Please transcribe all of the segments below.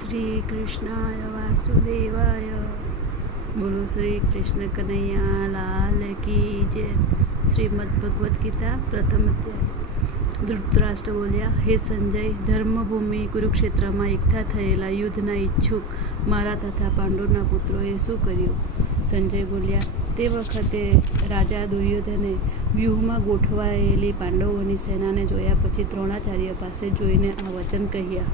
શ્રી કૃષ્ણાય વાસુદેવાય. બોલો શ્રી કૃષ્ણ કનૈયા લાલ કી જય. શ્રીમદ ભગવદ્ ગીતા પ્રથમ અધ્યાય. ધૃતરાષ્ટ્ર બોલ્યા, હે સંજય, ધર્મભૂમિ કુરુક્ષેત્રમાં એકઠા થયેલા યુદ્ધના ઈચ્છુક મારા તથા પાંડુના પુત્રોએ શું કર્યું? સંજય બોલ્યા, તે વખતે રાજા દુર્યોધને વ્યૂહમાં ગોઠવાયેલી પાંડવોની સેનાને જોયા પછી દ્રોણાચાર્ય પાસે જોઈને આ વચન કહ્યા.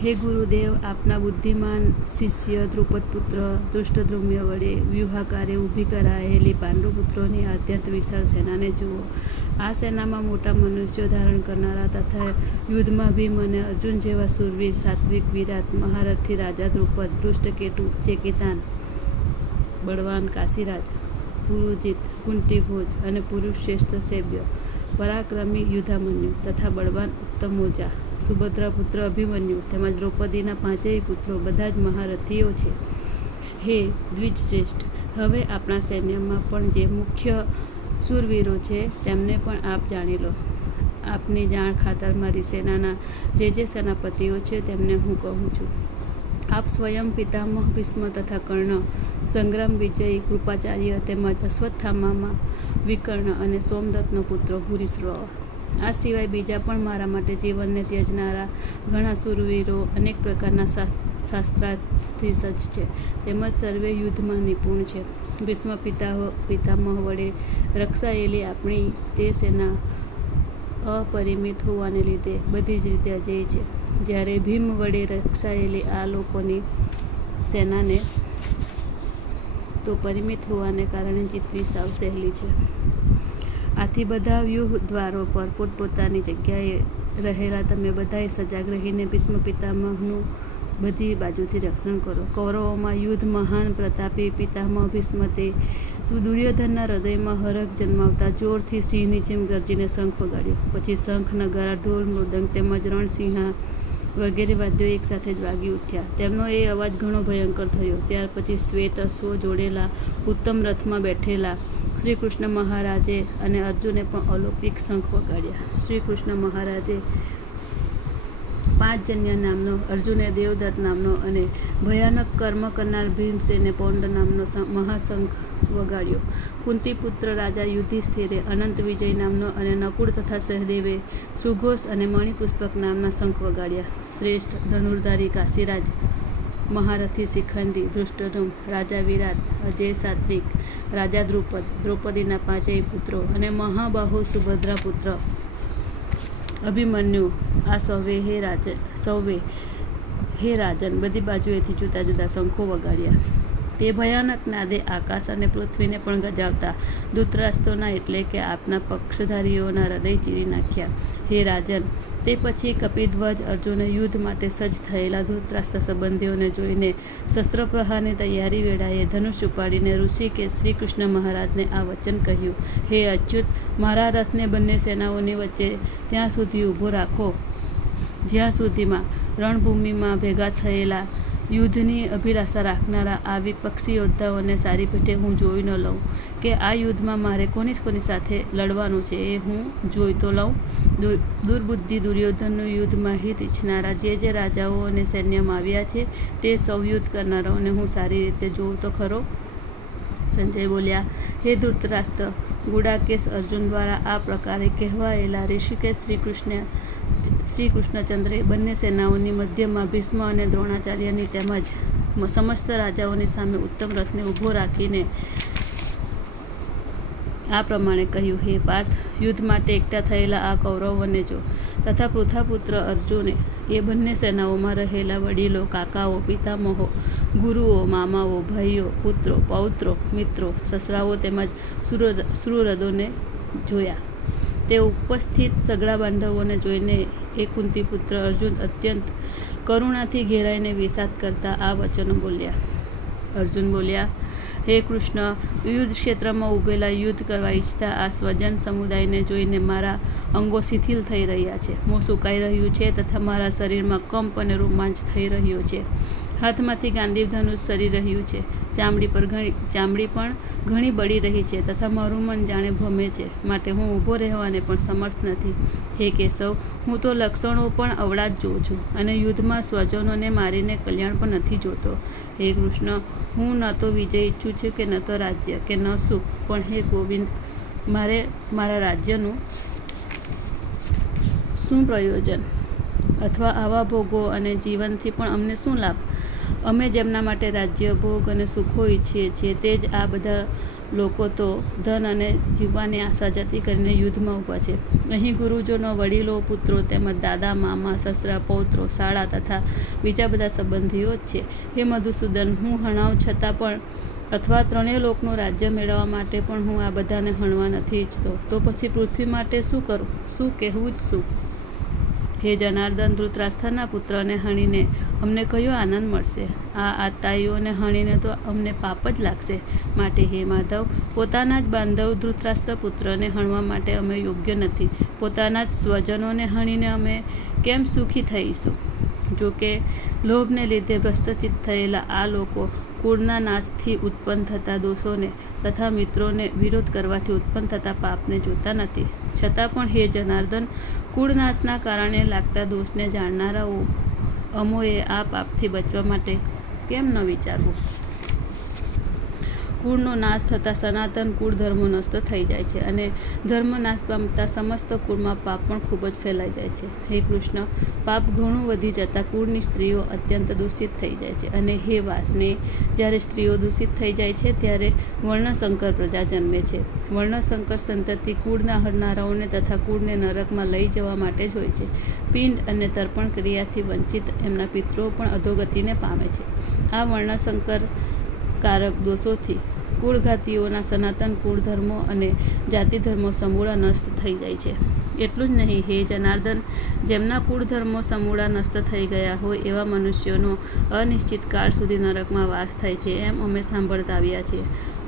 હે ગુરુદેવ, આપના બુદ્ધિમાન શિષ્ય દ્રુપદપુત્ર ધૃષ્ટદ્યુમ્ન વડે વ્યૂહાકારે ઊભી કરાયેલી પાંડુપુત્રોની અત્યંત વિશાળ સેનાને જુઓ. આ સેનામાં મોટા મનુષ્યો ધારણ કરનારા તથા યુદ્ધમાં ભીમ અને અર્જુન જેવા શૂરવીર, સાત્વિક, વિરાટ, મહારથી રાજા દ્રુપદ, ધૃષ્ટકેતુ, ચેકિતાન, બળવાન કાશીરાજ, પુરુજીત, કુંતીભોજ અને પુરુષશ્રેષ્ઠ સૈન્ય, પરાક્રમી યુધામન્યુ તથા બળવાન ઉત્તમોજા, સુભદ્રા પુત્ર અભિમન્યુ તેમજ દ્રૌપદીના પાંચેય પુત્રો બધા જ મહારથીઓ છે. હે દ્વિજશ્રેષ્ઠ, હવે આપણા સૈન્યમાં પણ જે મુખ્ય શૂરવીરો છે તેમને પણ આપ જાણી લો. આપની જાણ ખાતર મારી સેનાના જે સેનાપતિઓ છે તેમને હું કહું છું. આપ સ્વયં પિતામહ ભીષ્મ તથા કર્ણ, સંગ્રામ વિજય કૃપાચાર્ય તેમજ અશ્વત્થામામાં વિકર્ણ અને સોમદત્તનો પુત્ર ભૂરિશ્રવ. આ સિવાય બીજા પણ મારા માટે જીવનને ત્યજનારા ઘણા શૂરવીરો અનેક પ્રકારના શાસ્ત્રાર્થથી સજ્જ છે, તેમજ સર્વે યુદ્ધમાં નિપુણ છે. ભીષ્મ પિતામહ વડે રક્ષાયેલી આપણી તે સેના અપરિમિત હોવાને લીધે બધી જ રીતે અજેય છે, જ્યારે ભીમ વડે રક્ષાયેલી આ લોકોની સેનાને તો પરિમિત હોવાને કારણે જીતવી સાવ સહેલી છે. આથી બધા વ્યૂહ દ્વારો પર પોતપોતાની જગ્યાએ રહેલા તમે બધાએ સજાગ રહીને ભીષ્મ પિતામહનું બધી બાજુથી રક્ષણ કરો. કૌરવોમાં યુદ્ધ મહાન પ્રતાપી પિતામહ ભીષ્મ તે દુર્યોધનના હૃદયમાં હરખ જન્માવતા જોરથી સિંહની જેમ ગર્જીને શંખ વગાડ્યો. પછી શંખ, નગારા, ઢોલ, મૃદંગ તેમજ રણસિંહા વગેરે વાદ્યો એકસાથે જ વાગી ઉઠ્યા. તેમનો એ અવાજ ઘણો ભયંકર થયો. ત્યાર પછી શ્વેત અશ્વો જોડેલા ઉત્તમ રથમાં બેઠેલા શ્રી કૃષ્ણ મહારાજે અને અર્જુને પણ અલૌકિક શંખ વગાડ્યા. શ્રી કૃષ્ણ મહારાજે પાંચજન્ય નામનો, અર્જુને દેવદત્ત નામનો અને ભયાનક કર્મ કરનાર ભીમસેને પૌંડ નામનો મહાશંખ વગાડ્યો. કુંતીપુત્ર રાજા યુધિષ્ઠિરે અનંત વિજય નામનો અને નકુળ તથા સહદેવે સુઘોષ અને મણિપુષ્પક નામના શંખ વગાડ્યા. શ્રેષ્ઠ ધનુર્ધારી કાશીરાજ, મહારથી શિખંડી ધૃષ્ટદ્યુમ્ન, રાજા વિરાટ, અજય સાત્વિક, રાજા દ્રુપદ, દ્રૌપદીના પાંચેય પુત્રો અને મહાબાહુ સુભદ્રા પુત્ર અભિમન્યુ, આ સૌએ હે રાજન બધી બાજુએથી જુદા જુદા શંખો વગાડ્યા. તે ભયાનક નાદે આકાશ અને પૃથ્વીને પણ ગજાવતા ધૃતરાષ્ટ્રોના એટલે કે આપના પક્ષધારીઓના હૃદય ચીરી નાખ્યા. હે રાજન, તે પછી કપિધ્વજ અર્જુને યુદ્ધ માટે સજ્જ થયેલા ધૃતરાષ્ટ્ર સંબંધીઓને જોઈને શસ્ત્ર પ્રહારની તૈયારી વેળાએ ધનુષ ઉપાડીને ઋષિકેશ શ્રી કૃષ્ણ મહારાજને આ વચન કહ્યું. હે અચ્યુત, મારા રથને બંને સેનાઓની વચ્ચે ત્યાં સુધી ઊભો રાખો જ્યાં સુધીમાં રણભૂમિમાં ભેગા થયેલા યુદ્ધની અભિલાષા રાખનારા આ વિપક્ષી યોદ્ધાઓને સારી પેઠે હું જોઈ ન લઉં કે આ યુદ્ધમાં મારે કોની સાથે લડવાનું છે એ હું જોઈ તો લઉં. દુર્બુદ્ધિ દુર્યોધનનું યુદ્ધમાં હિત ઈચ્છનારા જે રાજાઓ અને સૈન્યમાં આવ્યા છે તે સૌ યુદ્ધ કરનારાઓને હું સારી રીતે જોઉં તો ખરો. સંજય બોલ્યા, હે ધૃતરાષ્ટ્ર, ગુડાકેશ અર્જુન દ્વારા આ પ્રકારે કહેવાયેલા ઋષિકેશ શ્રી કૃષ્ણચંદ્રે બંને સેનાઓની મધ્યમાં ભીષ્મ અને દ્રોણાચાર્યની તેમજ સમસ્ત રાજાઓની સામે ઉત્તમ રથને ઊભો રાખીને આ પ્રમાણે કહ્યું. હે પાર્થ, યુદ્ધ માટે એકઠા થયેલા આ કૌરવોને જો તથા પૃથાપુત્ર અર્જુને એ બંને સેનાઓમાં રહેલા વડીલો, કાકાઓ, પિતામહો, ગુરુઓ, મામાઓ, ભાઈઓ, પુત્રો, પૌત્રો, મિત્રો, સસરાઓ તેમજ સુહૃદોને જોયા. તે ઉપસ્થિત સઘળા બાંધવોને જોઈને એ કુંતીપુત્ર અર્જુન અત્યંત કરુણાથી ઘેરાઈને વિષાદ કરતા આ વચનો બોલ્યા. અર્જુન બોલ્યા, હે કૃષ્ણ, યુદ્ધ ક્ષેત્રમાં ઊભેલા યુદ્ધ કરવા ઈચ્છતા આ સ્વજન સમુદાયને જોઈને મારા અંગો શિથિલ થઈ રહ્યા છે, મોં સુકાઈ રહ્યું છે તથા મારા શરીરમાં કંપ અને રોમાંચ થઈ રહ્યો છે. હાથમાંથી ગાંડીવ ધનુષ સરી રહ્યું છે, ચામડી પણ ઘણી બળી રહી છે તથા મારું મન જાણે ભમે છે, માટે હું ઊભો રહેવાને પણ સમર્થ નથી. હે કેશવ, હું તો લક્ષણો પણ અવળા જ જોઉં છું અને યુદ્ધમાં સ્વજનોને મારીને કલ્યાણ પણ નથી જોતો. હે કૃષ્ણ, હું ન તો વિજય ઈચ્છું છું કે ન તો રાજ્ય કે ન સુખ, પણ હે ગોવિંદ, મારે મારા રાજ્યનું શું પ્રયોજન? અથવા આવા ભોગો અને જીવનથી પણ અમને શું લાભ? અમે જેમના માટે રાજ્ય, ભોગ અને સુખો ઈચ્છીએ છીએ તે જ આ બધા લોકો તો ધન અને જીવવાની આશા જતી કરીને યુદ્ધમાં ઊભા છે. અહીં ગુરુજનો, વડીલો, પુત્રો તેમજ દાદા, મામા, સસરા, પૌત્રો, શાળા તથા બીજા બધા સંબંધીઓ જ છે. હે મધુસૂદન, હું હણાવ છતાં પણ અથવા ત્રણેય લોકનું રાજ્ય મેળવવા માટે પણ હું આ બધાને હણવા નથી ઈચ્છતો. તો પછી પૃથ્વી માટે શું કરું? શું કહેવું જ શું? હે જનાર્દન, ધૃતરાષ્ટ્રના પુત્રને હણીને અમને કયો આનંદ મળશે? આ આતાઈઓને હણીને તો અમને પાપ જ લાગશે. માટે હે માધવ, પોતાના જ બાંધવ ધૃતરાષ્ટ્ર પુત્રને હણવા માટે અમે યોગ્ય નથી. પોતાના જ સ્વજનોને હણીને અમે કેમ સુખી થઈશું? જોકે લોભને લીધે ભ્રષ્ટચિત્ત થયેલા આ લોકો કુળના નાશથી ઉત્પન્ન થતા દોષોને તથા મિત્રોને વિરોધ કરવાથી ઉત્પન્ન થતા પાપને જોતા નથી. છતાં પણ હે જનાર્દન, કુળનાશના કારણે લાગતા દોષને જાણનારાઓ અમોએ આ પાપથી બચવા માટે કેમ ન વિચારવું? કુળનો નાશ થતાં સનાતન કુળ ધર્મો નષ્ટ થઈ જાય છે અને ધર્મ નાશ પામતા સમસ્ત કુળમાં પાપ પણ ખૂબ જ ફેલાઈ જાય છે. હે કૃષ્ણ, પાપ ઘણું વધી જતાં કુળની સ્ત્રીઓ અત્યંત દૂષિત થઈ જાય છે. અને હે વાસને, જ્યારે સ્ત્રીઓ દૂષિત થઈ જાય છે ત્યારે વર્ણશંકર પ્રજા જન્મે છે. વર્ણશંકર સંતતિ કુળના હરનારાઓને તથા કુળને નરકમાં લઈ જવા માટે જ હોય છે. પિંડ અને તર્પણ ક્રિયાથી વંચિત એમના પિતૃઓ પણ અધોગતિને પામે છે. આ વર્ણશંકર કારક દોષોથી કુળઘાતીઓના સનાતન કુળ ધર્મો અને જાતિ ધર્મો સમૂળા નષ્ટ થઈ જાય છે. એટલું જ નહીં, હે જનાર્દન, જેમના કુળ ધર્મો સમૂળા નષ્ટ થઈ ગયા હોય એવા મનુષ્યોનો અનિશ્ચિત કાળ સુધી નરકમાં વાસ થાય છે એમ અમે સાંભળતા આવ્યા છીએ.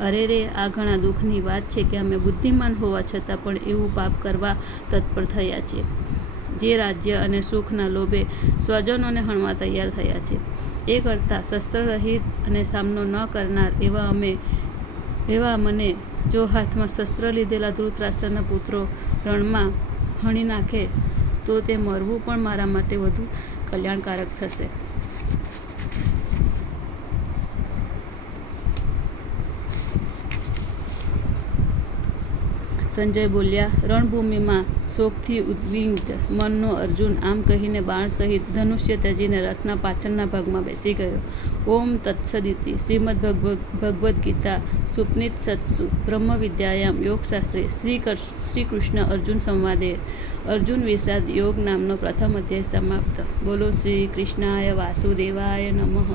અરે રે, આ ઘણા દુઃખની વાત છે કે અમે બુદ્ધિમાન હોવા છતાં પણ એવું પાપ કરવા તત્પર થયા છીએ. જે રાજ્ય અને સુખના લોભે સ્વજનોને હણવા તૈયાર થયા છે. એ કરતાં શસ્ત્રરહિત અને સામનો ન કરનાર એવા મને જો હાથમાં શસ્ત્ર લીધેલા ધૃતરાષ્ટ્રના પુત્રો રણમાં હણી નાખે તો તે મરવું પણ મારા માટે વધુ કલ્યાણકારક થશે. સંજય બોલ્યા, રણભૂમિમાં શોકથી ઉદ્વિગ્ન મનનો અર્જુન આમ કહીને બાણ સહિત ધનુષ્ય ત્યજીને રથના પાછળના ભાગમાં બેસી ગયો. ઓમ તત્સદિતિ શ્રીમદ્ ભગવદ્ ગીતા સુપનિષત્સુ બ્રહ્મ વિદ્યાયામ યોગશાસ્ત્રે શ્રી કૃષ્ણ અર્જુન સંવાદે અર્જુન વિષાદ યોગ નામનો પ્રથમ અધ્યાય સમાપ્ત. બોલો શ્રી કૃષ્ણાય વાસુદેવાય નમઃ.